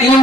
3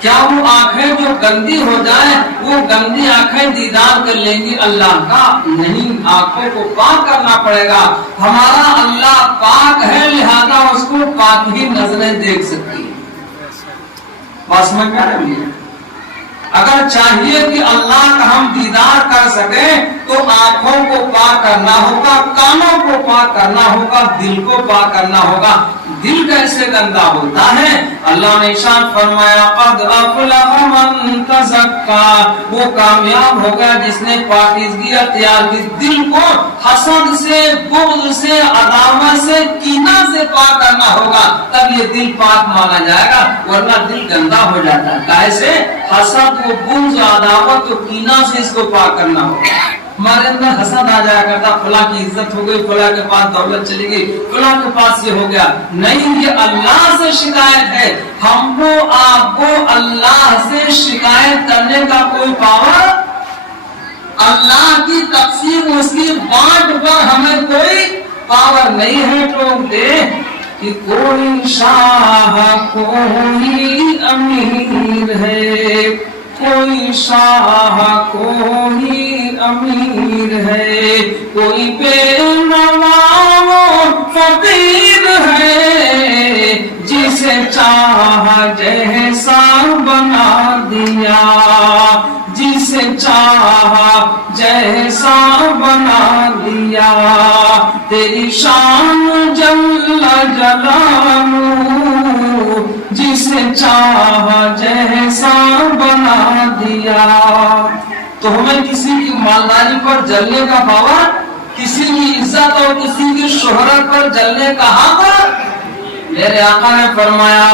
کیا وہ آنکھیں جو گندی ہو جائیں وہ گندی آنکھیں دیدار کر لیں گی اللہ کا؟ نہیں، آنکھوں کو پاک کرنا پڑے گا. ہمارا اللہ پاک ہے، لہذا اس کو پاک ہی نظریں دیکھ سکتی ہیں. بس میں کیا رہی ہے، اگر چاہیے کہ اللہ کا ہم دیدار کر سکیں تو آنکھوں کو پاک کرنا ہوگا، کانوں کو پاک کرنا ہوگا، دل کو پاک کرنا ہوگا. دل کیسے گندا ہوتا ہے؟ اللہ نے ارشاد فرمایا قد افلح من تزکا، وہ کامیاب ہو گیا جس نے پاکیزگی اختیار کی. دل کو حسد سے، بغض سے، عداوت سے، کینہ سے پاک کرنا ہوگا، تب یہ دل پاک مانا جائے گا، ورنہ دل گندا ہو جاتا ہے. کیسے؟ حسد و بغض و عداوت و کینہ سے اس کو پاک کرنا ہوگا. ہمارے اندر حسد آ جایا کرتا، فلاں کی عزت ہو گئی، فلاں کے پاس دولت چلی گئی، فلاں کے پاس یہ ہو گیا. نہیں، یہ اللہ سے شکایت ہے. ہم کو آپ کو اللہ سے شکایت کرنے کا کوئی پاور، اللہ کی تقسیم اس کی بانٹ پر ہمیں کوئی پاور نہیں ہے. ٹوک دے کہ کوئی شاہ کوئی امیر ہے، کوئی شاہ کوئی امیر ہے، کوئی بے نوا فقیر ہے، جسے چاہا جیسا بنا دیا، جسے چاہا جیسا بنا دیا. تیری شان جل جلالہ، جسے چاہا جیسا بنا دیا. تو ہمیں کسی کی مالداری پر جلنے کا پاور، کسی کی عزت اور کسی کی شہرت پر جلنے کا حق. میرے آقا نے فرمایا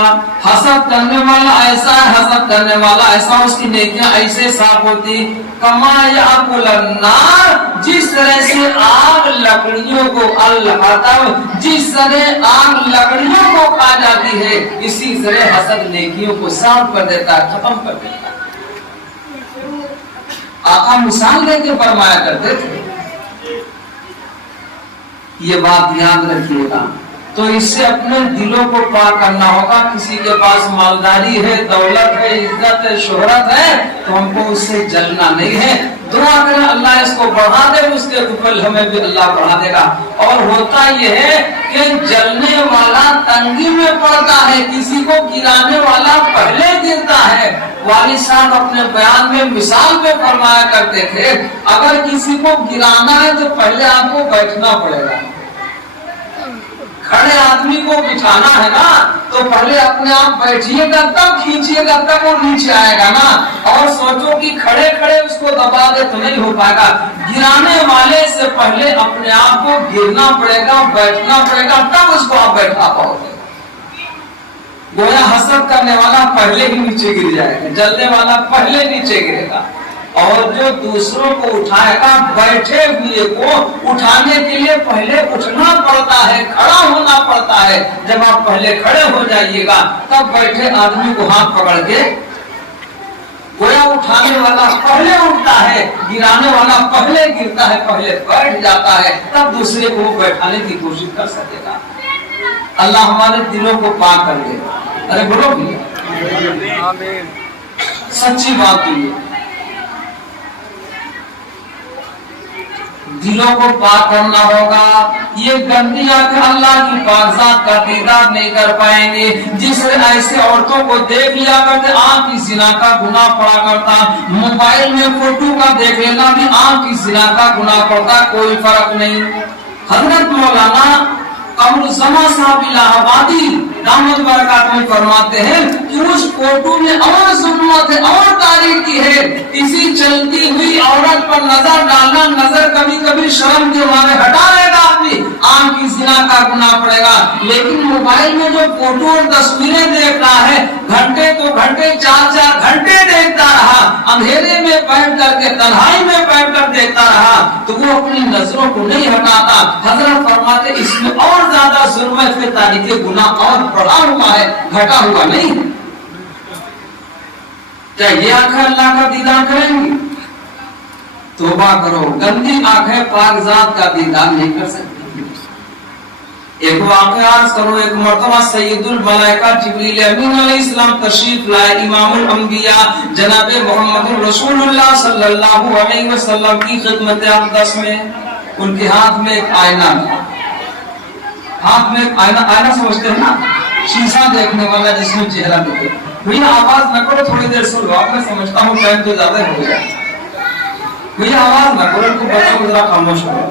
حسد کرنے والا ایسا ہے، حسد کرنے والا ایسا، اس کی نیکیاں ایسے صاف ہوتی کما یاکل النار، جس طرح سے آگ لکڑیوں کو الحطب، جس طرح آگ لکڑیوں کو کھا جاتی ہے، اسی طرح حسد نیکیوں کو صاف کر دیتا ہے، ختم کر دیتا ہے. آقا مثال دے کے فرمایا کرتے تھے. یہ بات یاد رکھیے گا. تو اس سے اپنے دلوں کو پاک کرنا ہوگا. کسی کے پاس مالداری ہے، دولت ہے، عزت ہے، شہرت ہے، تو ہم کو اس سے جلنا نہیں ہے. دعا کریں اللہ اس کو بڑھا دے، اس کے قبل ہمیں بھی اللہ بڑھا دے گا. اور ہوتا یہ ہے کہ جلنے والا تنگی میں پڑتا ہے، کسی کو گرانے والا پہلے گرتا ہے. والد صاحب اپنے بیان میں مثال پہ فرمایا کرتے تھے اگر کسی کو گرانا ہے تو پہلے آپ کو بیٹھنا پڑے گا. کھڑے آدمی کو بٹھانا ہے نا تو پہلے اپنے آپ بیٹھیے گا، تب کھینچیے گا، تب وہ نیچے آئے گا نا. اور سوچو کہ کھڑے کھڑے اس کو دبا دے تو نہیں ہو پائے گا. گرانے والے سے پہلے اپنے آپ کو گرنا پڑے گا، بیٹھنا پڑے گا، تب اس کو آپ بیٹھا پاؤ گے. گویا حسد کرنے والا پہلے ہی نیچے گر جائے گا، جلنے والا پہلے نیچے گرے گا. اور جو دوسروں کو اٹھائے گا، بیٹھے ہوئے کو اٹھانے کے لیے پہلے اٹھنا پڑتا ہے، کھڑا ہونا پڑتا ہے. جب آپ پہلے کھڑے ہو جائیے گا تب بیٹھے آدمی کو ہاتھ پکڑ کے، گویا اٹھانے والا پہلے اٹھتا ہے، گرانے والا پہلے گرتا ہے، پہلے بیٹھ جاتا ہے، تب دوسرے کو بیٹھانے کی کوشش کر سکے گا. اللہ ہمارے دلوں کو پاک کر دے. ارے بولو بھی سچی بات تو یہ دلوں کو پاک کرنا ہوگا. یہ گندی آنکھیں اللہ کی پاک ذات کا دیدار نہیں کر پائیں گے. جس نے ایسے عورتوں کو دیکھ لیا کرتے آنکھ کی زنا کا گناہ پڑا کرتا. موبائل میں فوٹو کا دیکھ لینا بھی آنکھ کی زنا کا گناہ پڑتا، کوئی فرق نہیں. حضرت مولانا قمر الزمان صاحب الہ آبادی دامت برکات میں فرماتے ہیں کہ اس فوٹو میں اور ظلمت ہے اور تاریکی ہے. کسی چلتی ہوئی عورت پر نظر ڈالنا، نظر کبھی کبھی شرم کے مارے ہٹا لے گا آدمی، آنکھ کی زنا کا گناہ پڑے گا. لیکن موبائل میں جو فوٹو اور تصویریں دیکھ رہا ہے، گھنٹے تو گھنٹے، 4 گھنٹے دیکھتا رہا، اندھیرے میں بیٹھ کر کے، تنہائی میں بیٹھ کر دیکھتا رہا، تو وہ اپنی نظروں کو نہیں ہٹاتا. حضرت فرماتے اس میں اور زیادہ ظلم ہے، پھر تاریخ گناہ اور بڑھا ہوا ہے، گھٹا ہوا نہیں. کیا یہ آنکھیں اللہ کا دیدار کریں گی؟ توبہ کرو. گندی آنکھیں پاک ذات کا دیدار نہیں کر سکتی. ایک واقعہ عرض کرو، ایک مرتبہ سید الملائکہ جبریل امین علیہ السلام تشریف لائے امام الانبیاء جناب محمد رسول اللہ صلی اللہ علیہ وسلم کی خدمت اقدس میں. ان کے ہاتھ میں ایک آئینہ تھا. ہاتھ میں ایک آئینہ سمجھتے ہیں نا، شیشہ دیکھنے والا جس میں چہرہ دکھے. بھیا آواز نہ کرو، تھوڑی دیر سن لو، میں سمجھتا ہوں ٹائم تو زیادہ ہو گیا. بھیا آواز نہ کرو، ان کو بچوں کو ذرا خاموش کرو،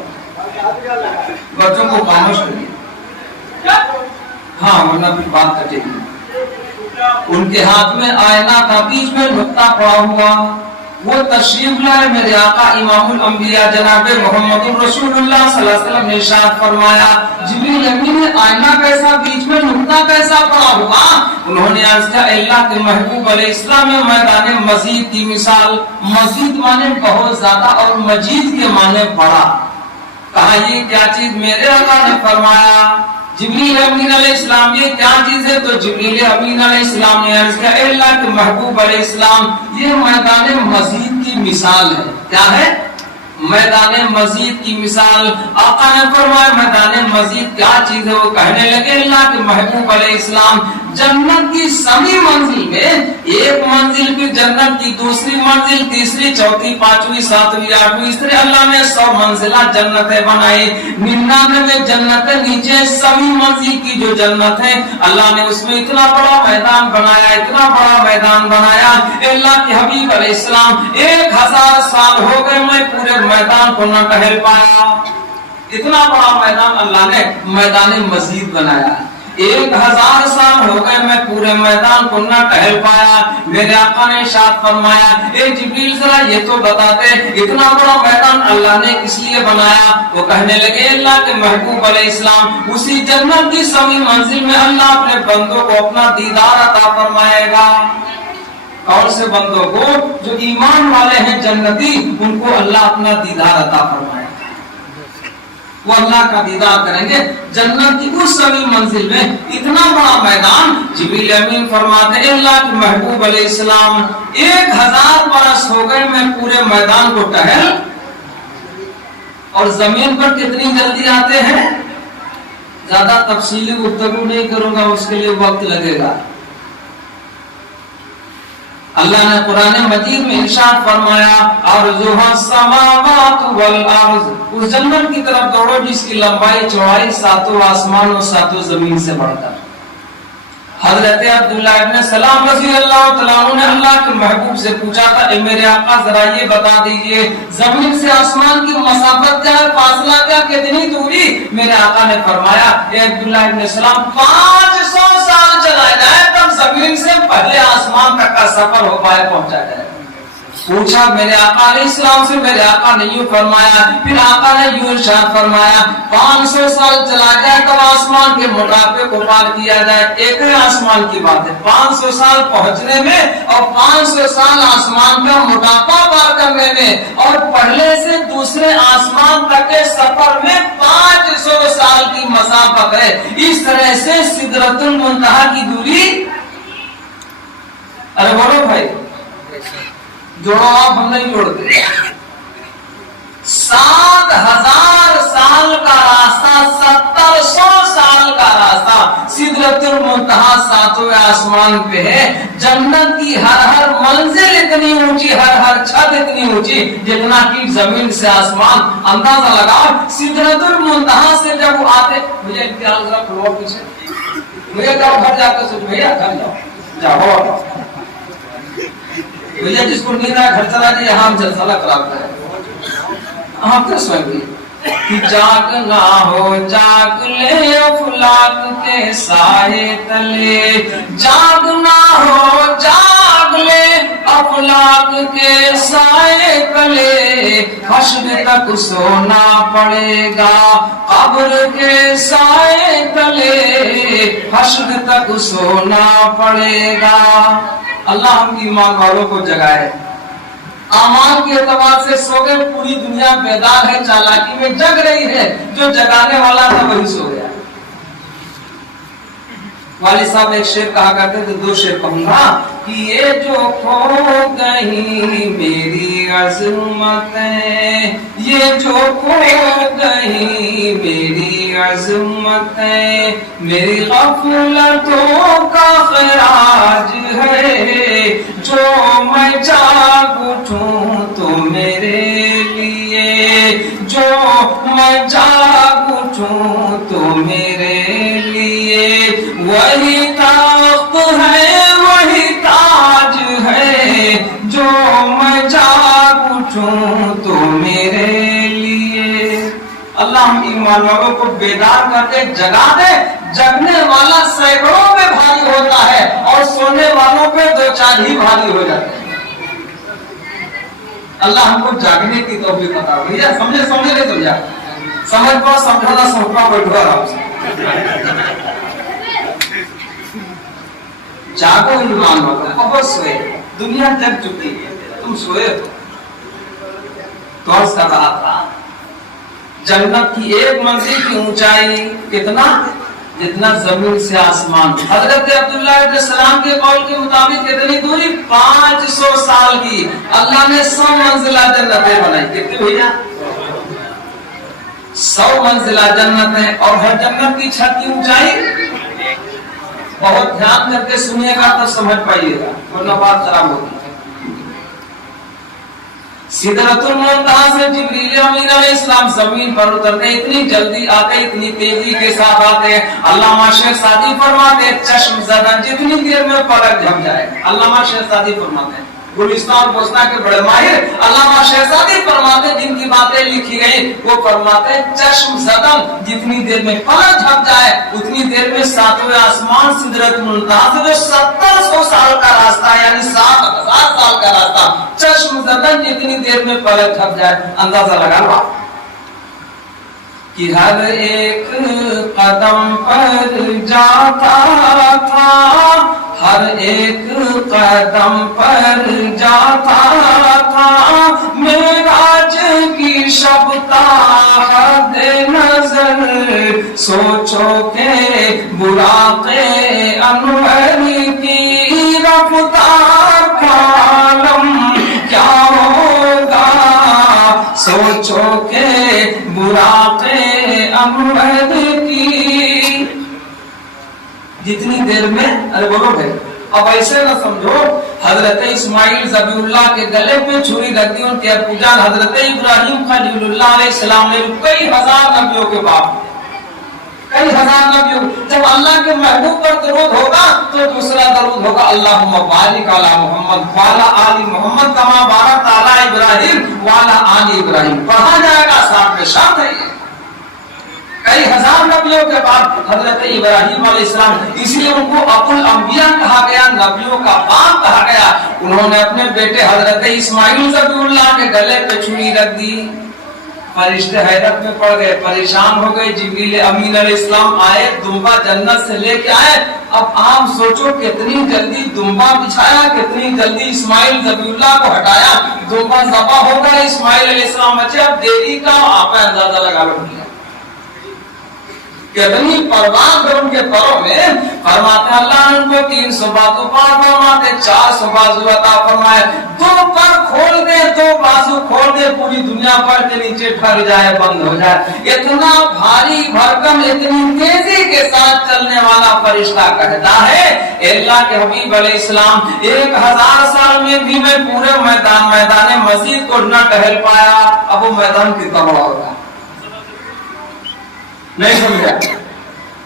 بچوں کو خاموش کریے، ہاں ورنہ پھر بات کٹے گی. ان کے ہاتھ میں آئینہ تھا، بیچ میں نقطہ پڑا ہوا. وہ تشریف لائے میرے آقا امام الانبیاء جناب محمد رسول اللہ صلی اللہ علیہ وسلم نے ارشاد فرمایا، جبریل امین نے آئینہ کیسا، بیچ میں نقطہ کیسا پڑا ہوا؟ انہوں نے عرض کیا، اللہ کے محبوب علیہ السلام میں میدان مزید کی مثال. مزید مانے بہت زیادہ اور مجید کے مانے بڑا. کہا یہ کیا چیز؟ میرے آقا نے فرمایا جبریل امین علیہ السلام یہ کیا چیز ہے؟ تو جبریل امین علیہ السلام نے عرض کیا، اے اللہ کے محبوب علیہ السلام یہ میدان مزید کی مثال ہے. کیا ہے؟ میدان مزید کی مثال. آقا نے فرمایا میدان مزید کیا چیز ہے؟ وہ کہنے لگے اللہ کے محبوب علیہ السلام جنت کی سمی منزل میں ایک منزل کی جنت کی دوسری منزل، تیسری، چوتھی، پانچویں، ساتویں، آٹھویں، اس طرح اللہ نے 100 منزلہ جنتیں بنائی. 99 جنتیں نیچے سمی منزل کی جو جنت ہے اللہ نے اس میں اتنا بڑا میدان بنایا، اتنا بڑا میدان بنایا. اللہ کے حبیب علیہ السلام 1000 سال ہو گئے میں پورے میدان کو نہ ٹہل پایا. اتنا بڑا میدان اللہ نے میدان مزید بنایا. 1000 سال ہو گئے میں پورے میدان کو نہ ٹہل پایا. میرے آقا نے ارشاد فرمایا، اے جبریل ذرا یہ تو بتاتے اتنا بڑا میدان اللہ نے کس لیے بنایا؟ وہ کہنے لگے اللہ کے محبوب علیہ السلام اسی جنت کی سمی منزل میں اللہ اپنے بندوں کو اپنا دیدار عطا فرمائے گا. کون سے بندوں کو؟ جو ایمان والے ہیں جنتی، ان کو اللہ اپنا دیدار عطا فرمائے گا. وہ اللہ کا دیدار کریں گے جنت کی اس سمی منزل میں. اتنا بڑا میدان. جبریل امین فرماتے ہیں اللہ کے محبوب علیہ السلام 1000 برس ہو گئے میں پورے میدان کو ٹہل، اور زمین پر کتنی جلدی آتے ہیں. زیادہ تفصیلی گفتگو نہیں کروں گا، اس کے لیے وقت لگے گا. اللہ نے قرآن مجید میں ارشاد فرمایا ارضها السماوات والارض، اس جنت کی طرف دوڑو جس کی لمبائی چوڑائی 7 آسمان اور 7 زمین سے بڑھ کر. حضرت عبداللہ ابن سلام رضی اللہ تعالیٰ عنہ نے اللہ کے محبوب سے پوچھا تھا، اے میرے آقا ذرا یہ بتا دیجئے زمین سے آسمان کی مسافت کیا ہے، فاصلہ کیا، کتنی دوری؟ میرے آقا نے فرمایا اے عبداللہ ابن سلام 500 سال چلا جائے تب زمین سے پہلے آسمان تک کا سفر ہو پائے، پہنچا جائے. پوچھا میرے آقا علیہ السلام سے، میرے آقا نے یوں فرمایا، پھر آقا نے یوں ارشاد فرمایا 500 سال چلا جائے تب آسمان کے موٹاپے کو پار کیا جائے. ایک ہے آسمان کی بات ہے 500 سال پہنچنے میں اور 500 سال آسمان کا موٹاپا پار کرنے میں، اور پہلے سے دوسرے آسمان تک کے سفر میں 500 سال کی مسافت ہے. اس طرح سے سدرۃ المنتہا کی دوری، ارے بولو بھائی جوڑو، آپ ہم نہیں جوڑتے. 7000 سال کا راستہ، 1700 سال کا راستہ سدرۃ المنتہا 7ویں آسمان پہ ہے. جنت کی ہر منزل اتنی اونچی، ہر چھت اتنی اونچی جتنا کہ زمین سے آسمان. اندازہ لگاؤ سدرۃ المنتہا سے جب وہ آتے، مجھے امتحان ذرا کھولو پیچھے، مجھے جاؤ گھر جا کے سوچ، بھیا گھر جاؤ جاؤ بھیا، جس کو نیند آئے گھر چلا جائے، یہاں ہم جلسہ کراتا ہے. آپ کیا سوئیں گے؟ جاگنا ہو جاگ لے افلاک کے سائے تلے، جاگنا ہو جاگ لے افلاک کے سائے تلے، حشر تک سونا پڑے گا قبر کے سائے تلے، حشر تک سونا پڑے گا. اللہ ہم ایمان والوں کو جگائے. اعمال کے اعتبار سے سو گئے، پوری دنیا بیدار ہے، چالاکی میں جگ رہی ہے، جو جگانے والا تھا وہی سو گیا. والد صاحب ایک شعر کہا کرتے تھے، 2 شعر کہوں گا کہ یہ جو کھو گئی میری عظمتیں، یہ جو کھو گئی میری عظمتیں میری غفلتوں کا خراج ہے، جو میں جاگ اٹھوں تو میرے لیے، جو میں جاگ اٹھوں تو میرے لیے وہی تخت ہے وہی تاج ہے، جو میں جاگ اٹھوں تو میرے لیے۔ اللہ ہم ایمان والوں کو بیدار کر کے جگا دے۔ جگنے والا سینکڑوں میں بھاری ہوتا ہے اور سونے والوں پہ دو چار ہی بھاری ہو جاتے ہیں۔ اللہ ہم کو جاگنے کی توفیق عطا فرمائے۔ بھیا سمجھے نہیں سمجھا؟ سمجھ پاؤ سمجھانا سمجھنا بیٹھو آرام سے۔ جاگو ایمان والوں، بہت سوئے، دنیا جگ چکی ہے، تم سوئے ہو۔ تو عرض کر رہا تھا جنت کی ایک منزل کی اونچائی کتنا؟ جتنا زمین سے آسمان۔ حضرت عبداللہ ابن سلام کے قول کے مطابق کتنی دوری؟ 500 سال کی۔ اللہ نے 100 منزلہ جنتیں بنائی۔ کتنی بھیا؟ 100 منزلہ جنتیں، اور ہر جنت کی چھت کی اونچائی بہت دھیان کر کے سنیے گا تو سمجھ پائیے گا، ورنہ بات خراب ہوگی۔ سدرۃ المنتہا سے جبریل امین علیہ السلام زمین پر اترتے، اتنی جلدی آتے، اتنی تیزی کے ساتھ آتے۔ علامہ شیخ سعدی فرماتے چشم زدن جتنی دیر میں پلک جھپ جائے۔ علامہ شیخ سعدی فرماتے ہیں، گلستان پوچھنا کے بڑے ماہر علامہ شیخ سعدی فرماتے، جن کی باتیں لکھی گئی وہ فرماتے چشم زدن جتنی دیر میں پلک جھپ جائے اتنی دیر میں ساتویں آسمان سدرۃ المنتہا سے جو 700 سال کا راستہ یعنی 7000 سال کا راستہ، چشم زدن جتنی دیر میں پلک جھپ جائے۔ اندازہ لگا لو کہ ہر ایک قدم پر جاتا تھا، ہر ایک قدم پر جاتا تھا، معراج کی شب تا حد نظر، سوچو کہ براق انور کی رفتار کا عالم کیا ہوگا، سوچو کہ براق انور کی جتنی دیر میں، ارے بولو بھائی اب ایسے نہ سمجھو حضرت اسماعیل ذبیح اللہ کے گلے پہ چھری رکھ دی ان کے ابو جان حضرت ابراہیم خلیل اللہ علیہ السلام نے کئی ہزار نبیوں کے باپ، کئی ہزار نبیوں، جب اللہ کے محبوب پر درود ہوگا تو دوسرا درود ہوگا اللہم بارک علی محمد وعلی آل محمد کما بارکت علی ابراہیم وعلی آل ابراہیم، پڑھا جائے گا ساتھ میں شامل ہے۔ کئی ہزار نبیوں کے بعد حضرت ابراہیم علیہ السلام، اس لیے ان کو ابو الانبیاء کہا گیا، نبیوں کا باپ کہا گیا۔ انہوں نے اپنے بیٹے حضرت اسماعیل ذبیح اللہ کے گلے پہ چھری رکھ دی، فرشتے حیرت میں پڑ گئے، پریشان ہو گئے۔ جبریل امین علیہ السلام آئے، دمبا جنت سے لے کے آئے۔ اب آپ سوچو کتنی جلدی دمبا بچھایا، کتنی جلدی اسماعیل ذبیح اللہ کو ہٹایا، دمبا ذبح ہوگا، اسماعیل علیہ السلام بچے۔ اب دیری کا آپ اندازہ لگا لو کتنی پرواز ہے ان کے پروں میں۔ فرماتے اللہ نے ان کو 300 بازو پار فرماتے، 400 بازو عطا فرمائے۔ 2 پر کھول دے، 2 بازو کھول دے، پوری دنیا پر کے نیچے ٹھہر جائے، بند ہو جائے۔ اتنا بھاری بھرکم، اتنی تیزی کے ساتھ چلنے والا فرشتہ کہتا ہے اللہ کے حبیب علیہ السلام 1000 سال میں بھی میں پورے میدان مسجد کو نہ ٹہل پایا۔ اب وہ میدان کتنا بڑا ہوگا، نہیں سمجھا؟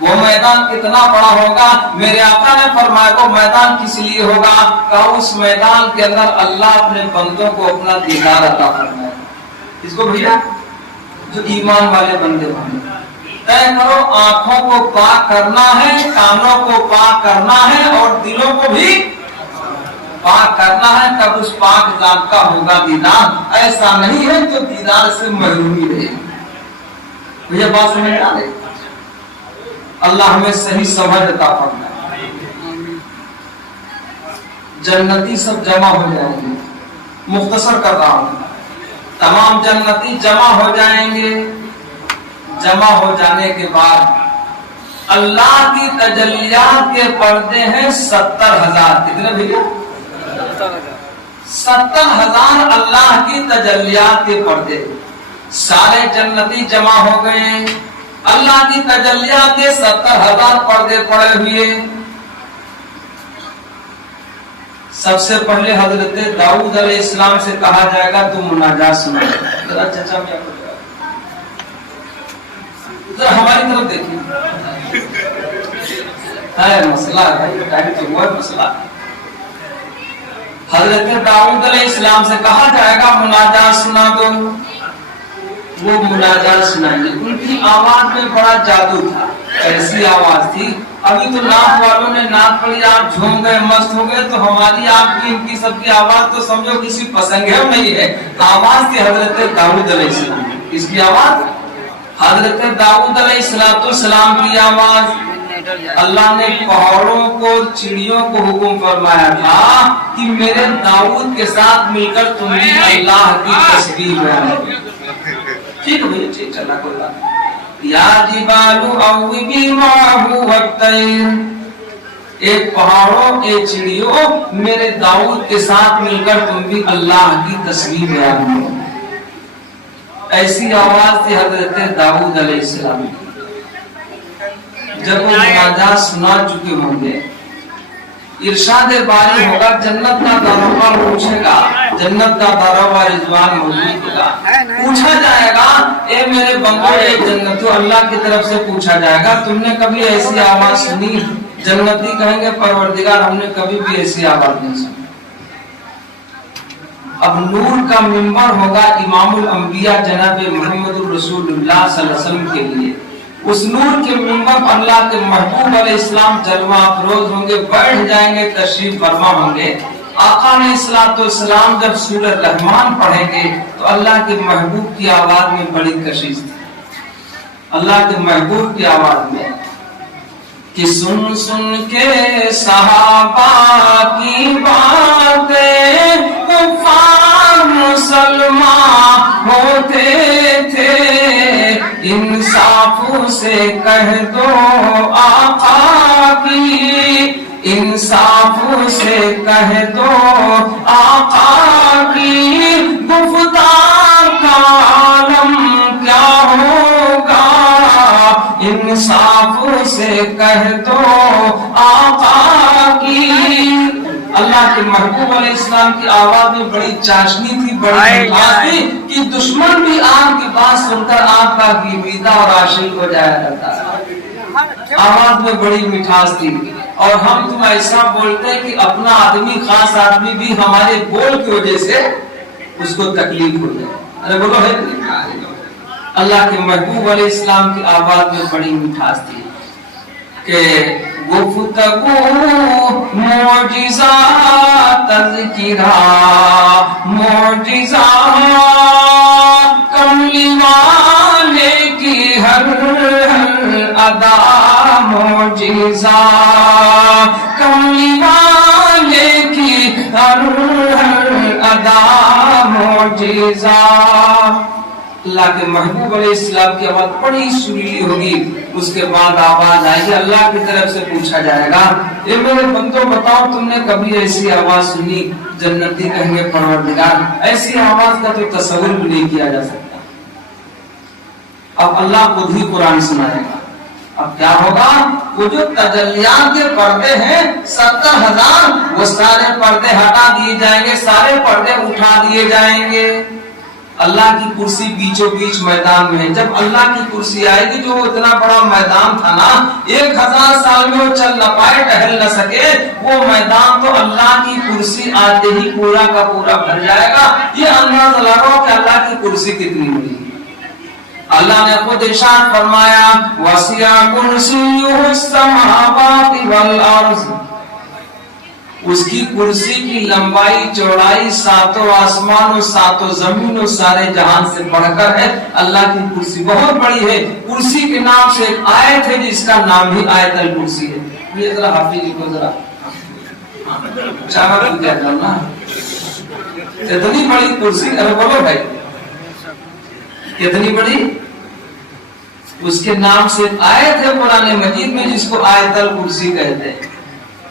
وہ میدان کتنا بڑا ہوگا؟ میرے آقا نے فرمایا وہ میدان کس لیے ہوگا؟ کہ اس میدان کے اندر اللہ اپنے بندوں کو اپنا دیدار عطا فرمائے۔ اس کو بھیا جو ایمان والے بندے ہوں، طے کرو آنکھوں کو پاک کرنا ہے، کانوں کو پاک کرنا ہے اور دلوں کو بھی پاک کرنا ہے، تب اس پاک ذات کا ہوگا دیدار۔ ایسا نہیں ہے جو دیدار سے محرومی رہے۔ یہ بات سمجھ آ رہی؟ اللہ ہمیں صحیح سمجھ عطا فرمائے۔ جنتی سب جمع ہو جائیں گے، مختصر کر رہا ہوں، تمام جنتی جمع ہو جائیں گے۔ جمع ہو جانے کے بعد اللہ کی تجلیات کے پردے ہیں 70,000۔ کتنے بھیا؟ 70,000 اللہ کی تجلیات کے پردے۔ سارے جنتی جمع ہو گئے، اللہ کی تجلیات کے 70,000 پردے پڑے ہوئے. سب سے پہلے حضرت داؤد علیہ السلام سے کہا جائے گا تم مناجات سنا. ذرا چچا میں ذرا ہماری طرف دیکھیے. ہے مسئلہ ہے تو وہ مسئلہ. حضرت داؤد علیہ السلام سے کہا جائے گا مناجات سنا دو. وہ مناجات سنائیں گے. ان کی آواز میں بڑا جادو تھا. ایسی آواز تھی. ابھی تو نعت والوں نے نعت پڑھی, آپ جھوم گئے, مست ہو گئے, تو ہماری آپ کی ان کی سب کی آواز تو سمجھو کسی پسنگے نہیں ہے. آواز تھی حضرت داؤد علیہ السلام. اس کی آواز حضرت داؤد علیہ السلام کی آواز. اللہ نے پہاڑوں کو, چڑیوں کو حکم فرمایا تھا کہ میرے داؤد کے ساتھ مل کر تم بھی اللہ کی تسبیح بیان کرو. ٹھیک ہے, ٹھیک چلا کوئی بات. یا جبال اوبی معه والطیر, ایک پہاڑوں اے چڑیوں میرے داؤد کے ساتھ مل کر تم بھی اللہ کی تسبیح بیان کرو. ایسی آواز تھی حضرت داؤد علیہ السلام. جب وہ مناجات سنا چکے ہوں گے, ارشاد باری ہوگا, جنت کا دروازہ پوچھے گا, جنت کا دروازہ رضوان موجود ہوگا. پوچھا جائے گا اے میرے بندو اے جنتو, اللہ کی طرف سے پوچھا جائے گا تم نے کبھی ایسی آواز سنی؟ جنتی کہیں گے پروردگار ہم نے کبھی بھی ایسی آواز نہیں سنی. اب نور کا منبر ہوگا امام الانبیاء جناب محمد الرسول اللہ صلی اللہ علیہ وسلم کے لیے. اس نور کے منبر پر اللہ کے محبوب علیہ السلام جلوہ افروز ہوں گے, بیٹھ جائیں گے, تشریف فرما ہوں گے. آقا علیہ السلام جب سورہ رحمان پڑھیں گے تو اللہ کے محبوب کی آواز میں بڑی کشش تھی. اللہ کے محبوب کی آواز میں کہ سن سن کے صحابہ کی باتیں کفار مسلمان ہوتے تھے, انصاف سے کہہ دو آقا کی, انصاف سے کہہ دو آقا کی, گفتار کا عالم کیا ہوگا, انصاف سے کہہ دو آقا کی. اللہ کے محبوب علیہ السلام کی آواز میں بڑی چاشنی تھی, بڑی مٹھاس تھی کہ دشمن بھی آپ کی بات سن کر آپ کا گیتا اور عاشق ہو جایا کرتا تھا. آواز میں بڑی مٹھاس تھی. اور ہم تم ایسا بولتے ہیں کہ اپنا آدمی, خاص آدمی بھی ہمارے بول کی وجہ سے اس کو تکلیف ہو جائے. ارے بولو ہے. اللہ کے محبوب علیہ السلام کی آواز میں بڑی مٹھاس تھی کہ گفتگو معجزہ تذکرہ معجزہ, کملی والے کی ہر ادا معجزہ, کملی والے کی ہر ادا معجزہ. اللہ کے محبوب علیہ السلام کی آواز بڑی سریلی ہوگی. اس کے بعد آواز آئے گی, اللہ کی طرف سے پوچھا جائے گا اے میرے بندوں بتاؤ تم نے کبھی ایسی آواز سنی؟ جنتی کہیں گے پروردگار ایسی آواز کا تو تصور بھی نہیں کیا جا سکتا. اب اللہ خود ہی قرآن سنائے گا. اب کیا ہوگا؟ وہ جو تجلیات کے پردے ہیں 70,000, وہ سارے پردے ہٹا دیے جائیں گے, سارے پردے اٹھا دیے جائیں گے. اللہ کی کرسی بیچوں بیچ میدان میں ہے. جب اللہ کی کرسی آئے گی, جو اتنا بڑا میدان تھا نا, 1000 سال میں وہ چل نہ پائے, ٹہل نہ سکے, وہ میدان تو اللہ کی کرسی آتے ہی پورا کا پورا بھر جائے گا. یہ اندازہ لگاؤ کہ اللہ کی کرسی کتنی بڑی ہے. اللہ نے خود ارشاد فرمایا وسع کرسیہ السماوات والارض, اس کی کرسی کی لمبائی چوڑائی ساتوں آسمان اور ساتوں زمین اور سارے جہان سے بڑھ کر ہے. اللہ کی کرسی بہت بڑی ہے. کرسی کے نام سے ایک آیت ہے جس کا نام ہی آیت الکرسی ہے. یہ ذرا حافظ جی کو ذرا چاہا بھی کیا کرنا, اتنی بڑی کرسی. ارے بولو بھائی کتنی بڑی, اس کے نام سے آیت ہے قرآن مجید میں جس کو آیت الکرسی کہتے ہیں.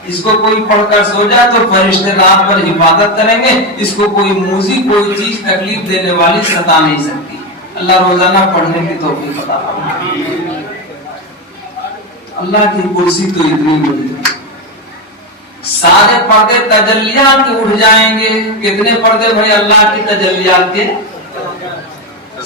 اس کو کوئی پڑھ کر سو جائے تو فرشتے رات پر حفاظت کریں گے. اس کو کوئی موزی کوئی چیز تکلیف دینے والی ستا نہیں سکتی. اللہ روزانہ پڑھنے کی توفیق عطا فرمائے۔ اللہ کی کرسی تو اتنی بڑی ہے، سارے پردے تجلیات کے اٹھ جائیں گے۔ کتنے پردے بھائی اللہ کی تجلیات کے؟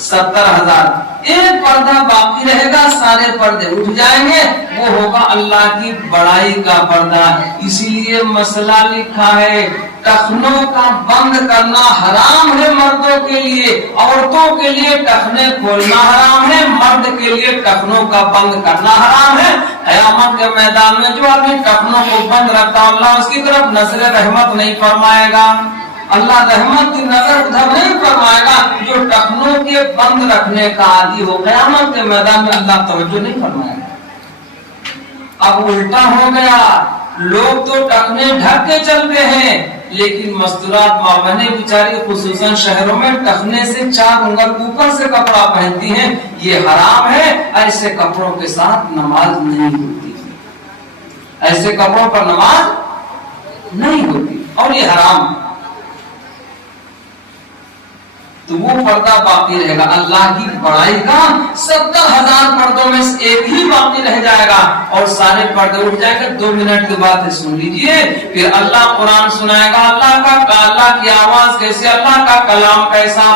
70,000۔ ایک پردہ باقی رہے گا، سارے پردے اٹھ جائیں گے، وہ ہوگا اللہ کی بڑائی کا پردہ۔ اسی لیے مسئلہ لکھا ہے ٹخنوں کا بند کرنا حرام ہے مردوں کے لیے، عورتوں کے لیے ٹخنے کھولنا حرام ہے، مرد کے لیے ٹخنوں کا بند کرنا حرام ہے۔ قیامت کے میدان میں جو آدمی ٹخنوں کو بند رکھتا اللہ اس کی طرف نظر رحمت نہیں فرمائے گا، اللہ رحمت کی نظر ادھر نہیں فرمائے گا۔ جو ٹخنوں کے بند رکھنے کا عادی ہو قیامت کے میدان میں اللہ توجہ نہیں فرمائے گا۔ اب الٹا ہو گیا، لوگ تو ٹخنے ڈھک کے چلتے ہیں، لیکن مستورات ماں بہنیں بیچاری خصوصاً شہروں میں ٹخنے سے 4 انگل اوپر سے کپڑا پہنتی ہیں، یہ حرام ہے۔ ایسے کپڑوں کے ساتھ نماز نہیں ہوتی، ایسے کپڑوں پر نماز نہیں ہوتی اور یہ حرام ہے۔ تو وہ پردہ باقی رہے گا اللہ کی بڑائی کا۔ 70,000 پردوں میں سے ایک ہی باقی رہ جائے گا اور سارے پردے اٹھ جائیں گے۔ 2 منٹ کے بعد سن لیجئے، پھر اللہ قرآن سنائے گا اللہ کی آواز کیسے، اللہ کا کلام کیسا۔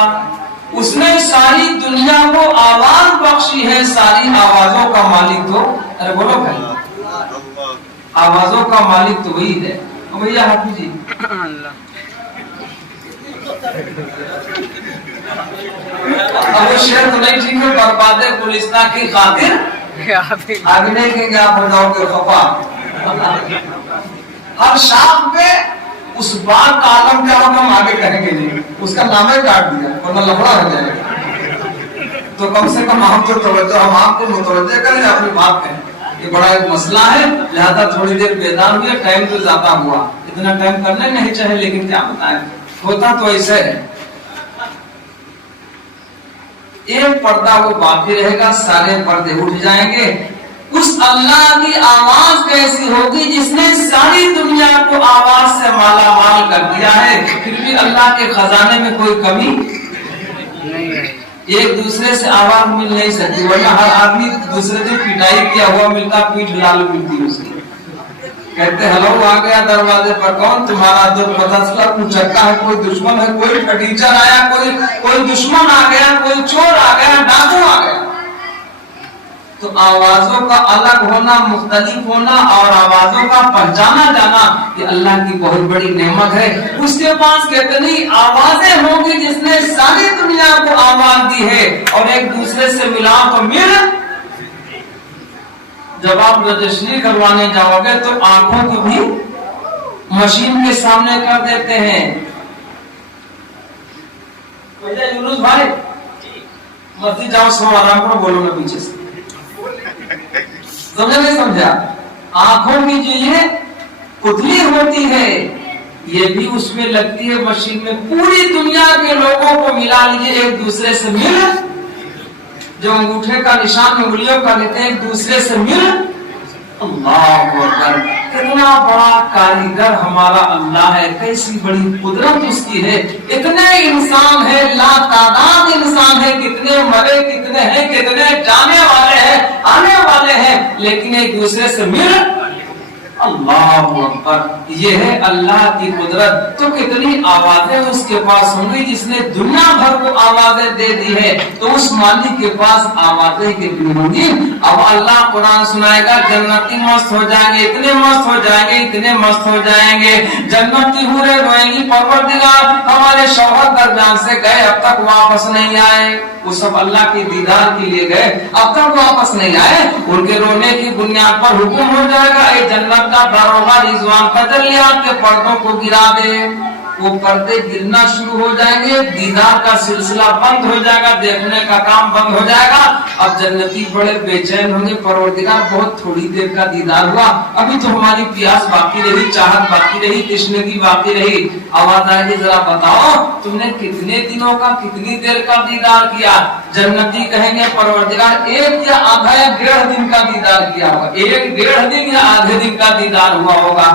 اس نے ساری دنیا کو آواز بخشی ہے، ساری آوازوں کا مالک تو ارے بولو بھائی، آوازوں کا مالک تو وہی ہے۔ بھیا حافظ جی اب وہ شعر تو نہیں ٹھیک ہے، برباد گلستان کی خاطر آگے نہیں کہیں گے آپ ہو جاؤ گے خفا۔ ہر شاخ پہ اس باغ کا عالم کیا ہوگا ہم آگے کہیں گے نہیں، اس کا نام ہی کاٹ دیا ورنہ لفڑا ہو جائے گا۔ تو کم سے کم ہم تو توجہ، ہم آپ کو متوجہ کریں اپنی بات پہ، یہ بڑا ایک مسئلہ ہے، لہذا تھوڑی دیر بیدار ہوئے، ٹائم تو زیادہ ہوا، اتنا ٹائم کرنے نہیں چاہے لیکن کیا بتائیں ہوتا تو ایسے ہے۔ ایک پردہ وہ باقی رہے گا، سارے پردے اٹھ جائیں گے۔ اس اللہ کی آواز کیسی ہوگی جس نے ساری دنیا کو آواز سے مالا مال کر دیا ہے، پھر بھی اللہ کے خزانے میں کوئی کمی نہیں ہے۔ ایک دوسرے سے آواز مل نہیں سکتی، ورنہ ہر آدمی دوسرے سے پٹائی کیا ہوا ملتا، پیٹ لال ملتی اس کی۔ کہتے ہلو آ گیا دروازے پر، کون تمہارا دو پتسلا چکا ہے، کوئی دشمن ہے، کوئی ٹیچر آیا، کوئی دشمن آ گیا، کوئی چور آ گیا، ڈاکو آ گیا۔ تو آوازوں کا الگ ہونا، مختلف ہونا اور آوازوں کا پہچانا جانا یہ اللہ کی بہت بڑی نعمت ہے۔ اس کے پاس کتنی آوازیں ہوں گی جس نے ساری دنیا کو آواز دی ہے، اور ایک دوسرے سے ملا تو مل۔ جب آپ رجسٹری کروانے جاؤ گے تو آنکھوں کو بھی مشین کے سامنے کر دیتے ہیں۔ یونس بھائی مسجد جاؤ، سو آرام کرو، بولو نا پیچھے سے، سمجھا نہیں سمجھا؟ آنکھوں کی جو یہ پتلی ہوتی ہے یہ بھی اس میں لگتی ہے مشین میں، پوری دنیا کے لوگوں کو ملا لیجیے ایک دوسرے سے مل، جو انگوٹھے کا نشان انگلیوں کا لیتے ہیں ایک دوسرے سے مل۔ اللہ اکبر، کتنا بڑا کاریگر ہمارا اللہ ہے، کیسی بڑی قدرت اس کی ہے۔ اتنے انسان ہیں، لا تعداد انسان ہیں، کتنے مرے کتنے ہیں، کتنے جانے والے ہیں، آنے والے ہیں، لیکن ایک دوسرے سے مل۔ اللہ اکبر، یہ ہے اللہ کی قدرت۔ تو کتنی آوازیں اس کے پاس ہوں گی جس نے دنیا بھر کو آوازیں دے دی ہے، تو اس مالک کے پاس آوازیں کتنی ہوں گی۔ اب اللہ قرآن سنائے گا، جنتی مست ہو جائیں گے، اتنے مست ہو جائیں گے، اتنے مست ہو جائیں گے، جنتی حوریں روئیں گی، پروردگار ہمارے شوہر درمیان سے گئے اب تک واپس نہیں آئے، وہ سب اللہ کے دیدار کے لیے گئے اب تک واپس نہیں آئے، ان کے رونے کی بنیاد پر حکم ہو جائے گا اے جنت کا داروغہ رضوان تجلیات کے پردوں کو گرا دے۔ وہ پردے گرنا شروع ہو جائیں گے، دیدار کا سلسلہ بند ہو جائے گا، دیکھنے کا کام بند ہو جائے گا۔ اب جنتی بڑے بے چین ہوں گے، پروردگار بہت تھوڑی دیر کا دیدار ہوا، ابھی تو ہماری پیاس باقی رہی، چاہت باقی رہی، تشنگی باقی رہی۔ آواز آئے گی ذرا بتاؤ تم نے کتنے دنوں کا کتنی دیر کا دیدار کیا؟ جنتی کہیں گے پروردگار 1 یا آدھا یا 1.5 دن کا دیدار کیا ہوگا، 1 1.5 دن یا آدھے دن کا دیدار ہوا ہوگا۔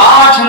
8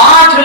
8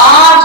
8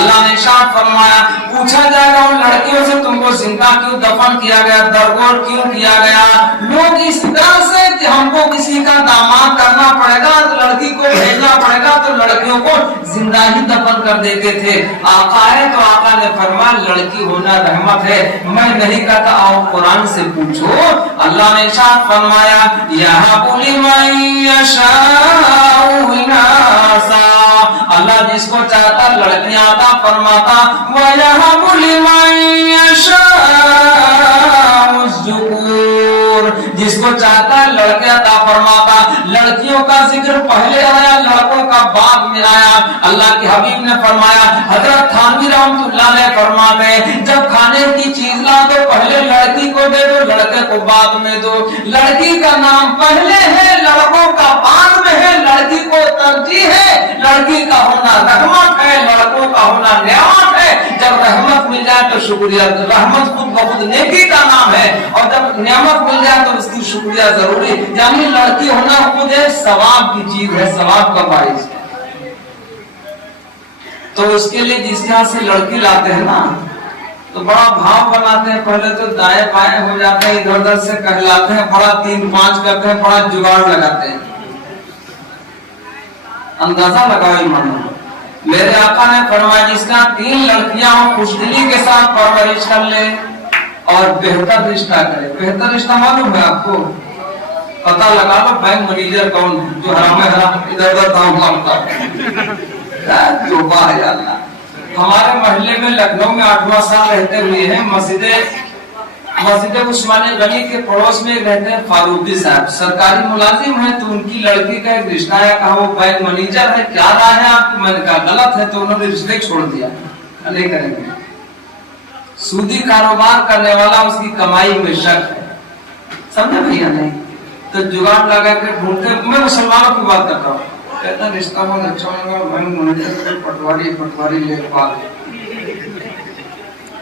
اللہ نے ارشاد فرمایا پوچھا جائے گا ان لڑکیوں سے تم کو زندہ کیوں دفن کیا گیا, درگور کیوں کیا گیا. لوگ اس طرح سے کہ ہم کو کسی کا داماد کرنا پڑے گا تو لڑکی کو بھیجنا پڑے گا تو لڑکیوں کو زندہ ہی دفن کر دیتے تھے. آقا ہے تو آقا نے فرمایا لڑکی ہونا رحمت ہے, میں نہیں کہتا آؤ قرآن سے پوچھو. اللہ نے ارشاد فرمایا یہب لمن یشاء اناسا, اللہ جس کو چاہتا لڑکیاں عطا فرماتا. وَيَهَبُ لِمَن يَشَاءُ الذُّكُورَ, جس کو چاہتا لڑکے عطا فرماتا. لڑکیوں کا ذکر پہلے آیا, لڑکوں کا بعد میں آیا. اللہ کے حبیب نے فرمایا, حضرت تھانوی رحمۃ اللہ علیہ فرماتے ہیں جب کھانے کی چیز لا تو پہلے لڑکی کو دے دو, لڑکے کو بعد میں دو. لڑکی کا نام پہلے ہے, لڑکوں کا بعد میں ہے. لڑکی کو ترجیح ہے, لڑکی کا ہونا رحمت ہے, لڑکوں کا ہونا نعمت ہے. جب رحمت مل جائے تو شکریہ, رحمت خود بخود نیکی کا نام ہے, اور جب نعمت مل جائے تو اس کی شکریہ ضروری. یعنی لڑکی ہونا خود ایک ثواب کی چیز ہے, ثواب کا باعث ہے. تو اس کے لیے جس طرح سے لڑکی لاتے ہیں نا تو بڑا بھاؤ بناتے ہیں, پہلے تو دائیں بائیں ہو جاتے ہیں, ادھر ادھر سے کہلاتے ہیں, بڑا 3-5 کرتے ہیں, بڑا جگاڑ لگاتے ہیں. اندازہ لگاؤ ایمان. میرے آقا نے فرمایا جس کا 3 لڑکیاں ہوں خوش دلی کے ساتھ پرورش کر لے اور بہتر رشتہ کرے. بہتر رشتہ معلوم ہے آپ کو, پتہ لگا لو بینک مینیجر کون ہے جو حرام ادھر ادھر دام مانگتا ہے. توبہ ہے اللہ. ہمارے محلے میں لکھنؤ میں 8واں سال رہتے ہوئے ہیں, مسجد عثمان غنی کے پڑوس میں رہتے ہیں فاروقی صاحب, سرکاری ملازم ہیں. تو ان کی لڑکی کا ایک رشتہ ہے, کہا وہ بینک مینیجر ہے, کیا رائے ہے آپ کی؟ میں نے کہا غلط ہے. تو انہوں نے رشتے چھوڑ دیا, نہیں کریں گے. سودی کاروبار کرنے والا اس کی کمائی میں شک ہے, سمجھے بھیا نہیں؟ تو جگاڑ لگا کے ڈھونڈتے. میں مسلمانوں کی بات کرتا ہوں, کہتا رشتہ بہت اچھا ہوگا, بینک مینیجر پٹواری لے پال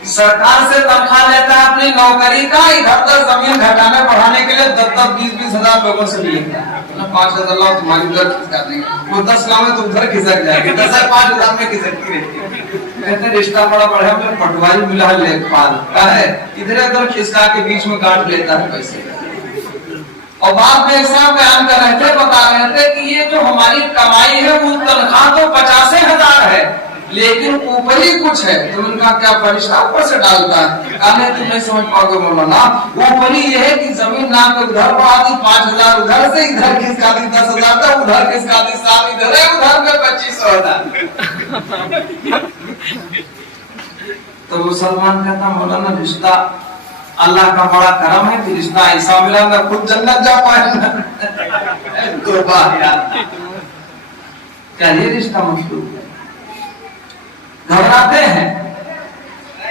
سرکار سے تنخواہ لیتا ہے اپنی نوکری کا, ادھر ادھر زمین گھٹانے بڑھانے کے لیے 10-20 ہزار لوگوں سے بھی لیتا ہے. 5,000 لاؤ تمہاری ادھر کھسکا دیں گے, وہ 10 لاؤ تو ادھر کھسک جائے گی, 10,000-5,000 میں کھسکتی رہتی ہے. کہتے رشتہ بڑا بڑھیا, پٹواری ملا لے پال کا ہے, ادھر ادھر کھسکا کے بیچ میں کاٹ لیتا ہے پیسے. اور بعد میں ایسا بیان کر رہے تھے, بتا رہے تھے کہ یہ جو ہماری کمائی ہے وہ تنخواہ تو 50,000 ہے لیکن اوپر ہی کچھ ہے. تو ان کا کیا فرشتہ اوپر سے ڈالتا ہے؟ کہنے تم نہیں سمجھ پاؤ گے مولانا. اوپر ہی یہ ہے کہ زمین نام کے ادھر بڑھا دی, 5,000 ادھر سے, ادھر کھسکا دی 10,000 تک, ادھر کھسکا دی 7 ادھر ہے, ادھر میں 25,000. تو مسلمان کہتا مولانا رشتہ اللہ کا بڑا کرم ہے کہ رشتہ ایسا ملا نہ خود جنت جا پائے. کیا یہ رشتہ مطلوب ہے؟ گھبراتے ہیں.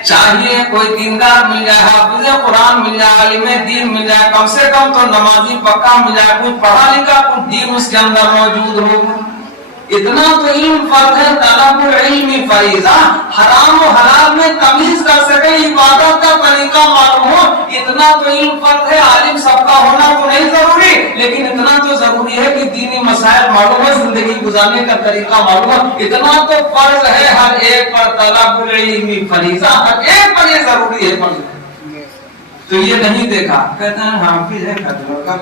چاہیے کوئی دیندار مل جائے, حافظ قرآن مل جائے, عالم دین مل جائے, کم سے کم تو نمازی پکا مل جائے, کچھ پڑھا لکھا, کچھ دین اس کے اندر موجود ہو. اتنا تو علم فرض ہے, طلب العلم فریضہ. حرام و حلال میں تمیز کر سکے, عبادت کا طریقہ معلوم ہو, اتنا تو علم فرض ہے. عالم سب کا ہونا تو نہیں ضروری, لیکن اتنا تو ضروری ہے کہ دینی مسائل معلوم ہو, زندگی گزارنے کا طریقہ معلوم ہو. اتنا تو فرض ہے ہر ایک پر, طلب العلم فریضہ, ہر ایک پر یہ ضروری ہے. تو یہ نہیں دیکھا, کہتے ہیں حافظ ہے,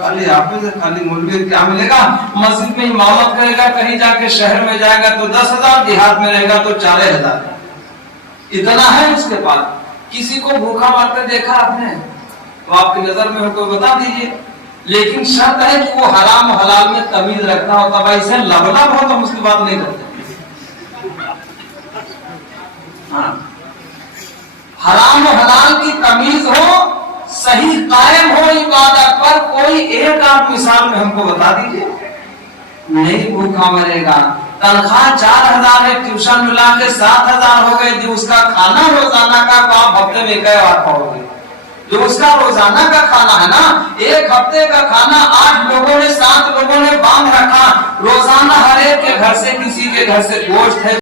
خالی حافظ ہے, خالی مولوی, کیا ملے گا؟ مسجد میں امامت کرے گا, کہیں جا کے شہر میں جائے گا تو 10,000, دیہات میں رہے گا تو 4,000. اتنا ہے اس کے پاس. کسی کو بھوکا مارتے دیکھا آپ نے؟ تو آپ کی نظر میں ہو تو بتا دیجئے. لیکن شرط ہے کہ وہ حرام و حلال میں تمیز رکھتا ہوتا. بھائی سے لبلب ہو تو ہم اس کی بات نہیں کرتے. حرام و حلال کی تمیز ہو, صحیح قائم ہو عبادت پر. کوئی ایک آپ مثال میں ہم کو بتا دیجئے. نہیں بھوکا مرے گا, تنخواہ 4,000 ہے, ٹیوشن ملا کے 7,000 ہو گئے, جو اس کا کھانا روزانہ کا آپ ہفتے میں کئی بار کھاؤ گے, جو اس کا روزانہ کا کھانا ہے نا, ایک ہفتے کا کھانا 8 لوگوں نے 7 لوگوں نے باندھ رکھا. روزانہ ہر ایک کے گھر سے, کسی کے گھر سے گوشت ہے,